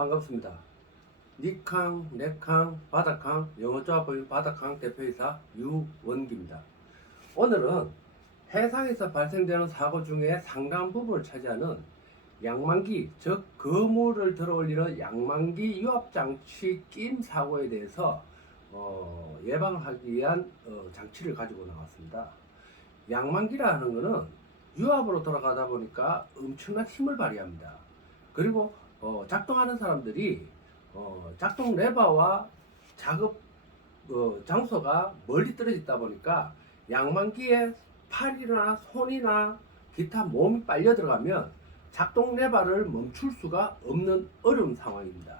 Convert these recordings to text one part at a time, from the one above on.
반갑습니다. 니캉, 네캉, 바다캉, 영어조합의 바다캉 대표이사 유원기입니다. 오늘은 해상에서 발생되는 사고 중에 상당 부분을 차지하는 양만기, 즉 거물을 들어올리는 양만기 유압장치 낀 사고에 대해서 어, 예방을 하기 위한 어, 장치를 가지고 나왔습니다. 양만기라는 것은 유압으로 돌아가다 보니까 엄청난 힘을 발휘합니다. 그리고 어, 작동하는 사람들이 어, 작동 레버와 작업 어, 장소가 멀리 떨어져 있다 보니까 양만기에 팔이나 손이나 기타 몸이 빨려 들어가면 작동 레버를 멈출 수가 없는 어려운 상황입니다.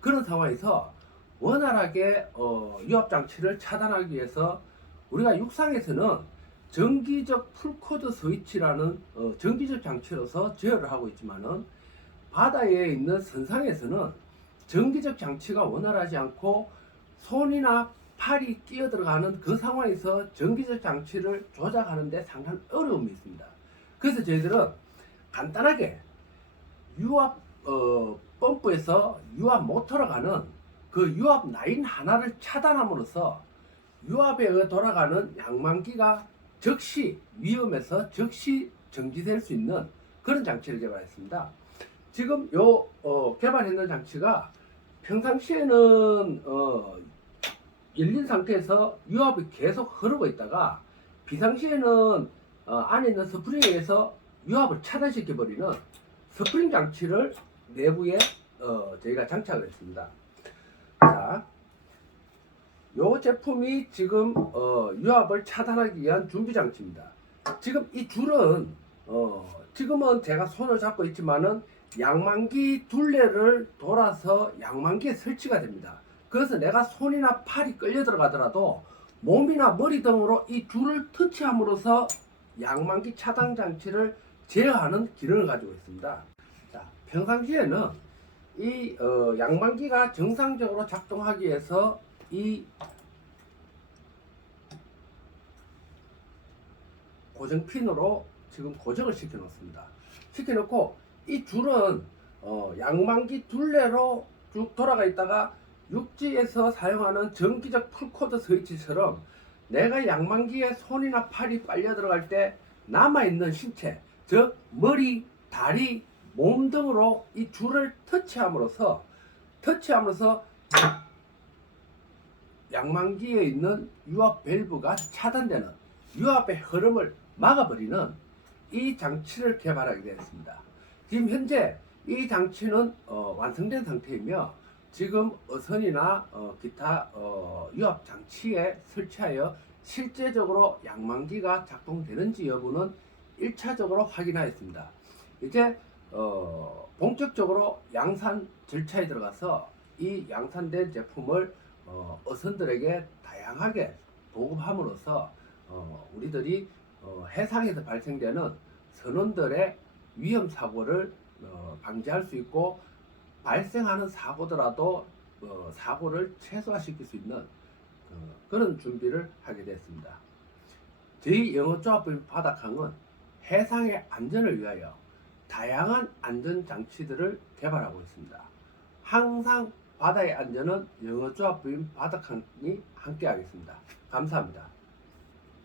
그런 상황에서 원활하게 어, 유압 장치를 차단하기 위해서 우리가 육상에서는 정기적 풀코드 스위치라는 어, 정기적 장치로서 제어를 하고 있지만은 바다에 있는 선상에서는 정기적 장치가 원활하지 않고 손이나 팔이 끼어 들어가는 그 상황에서 정기적 장치를 조작하는데 상당한 어려움이 있습니다. 그래서 저희들은 간단하게 유압 어, 펌프에서 유압 모터로 가는 그 유압 라인 하나를 차단함으로써 유압에 의해 돌아가는 양만기가 즉시 위험에서 즉시 정지될 수 있는 그런 장치를 개발했습니다. 지금 요 어, 개발했는 장치가 평상시에는 어, 열린 상태에서 유압이 계속 흐르고 있다가 비상시에는 어, 안에 있는 스프링에 의해서 유압을 차단시켜 버리는 스프링 장치를 내부에 어, 저희가 장착을 했습니다. 자, 요 제품이 지금 어, 유압을 차단하기 위한 준비 장치입니다. 지금 이 줄은 어, 지금은 제가 손을 잡고 있지만은 양만기 둘레를 돌아서 양만기에 설치가 됩니다. 그래서 내가 손이나 팔이 끌려 들어가더라도 몸이나 머리 등으로 이 줄을 터치함으로써 양만기 차단 장치를 제어하는 기능을 가지고 있습니다. 자, 평상시에는 이 어, 양만기가 정상적으로 작동하기 위해서 이 고정핀으로 지금 고정을 시켜 놓습니다. 시켜 놓고 이 줄은 어, 양만기 둘레로 쭉 돌아가 있다가 육지에서 사용하는 정기적 풀코드 스위치처럼 내가 양만기에 손이나 팔이 빨려 들어갈 때 남아있는 신체, 즉 머리, 다리, 몸 등으로 이 줄을 터치함으로써 터치함으로써 양만기에 있는 유압 밸브가 차단되는 유압의 흐름을 막아버리는 이 장치를 개발하게 되었습니다. 지금 현재 이 장치는 어, 완성된 상태이며 지금 어선이나 어, 기타 어, 유압 장치에 설치하여 실제적으로 양만기가 작동되는지 여부는 1차적으로 확인하였습니다. 이제 어, 본격적으로 양산 절차에 들어가서 이 양산된 제품을 어, 어선들에게 다양하게 보급함으로써 어, 우리들이 어, 해상에서 발생되는 선원들의 위험 사고를 어, 방지할 수 있고 발생하는 사고더라도 어, 사고를 최소화시킬 수 있는 어, 그런 준비를 하게 됐습니다. 저희 영어조합부 바닥항은 해상의 안전을 위하여 다양한 안전 장치들을 개발하고 있습니다. 항상 바다의 안전은 영어조합부인 바닥항이 함께하겠습니다. 감사합니다.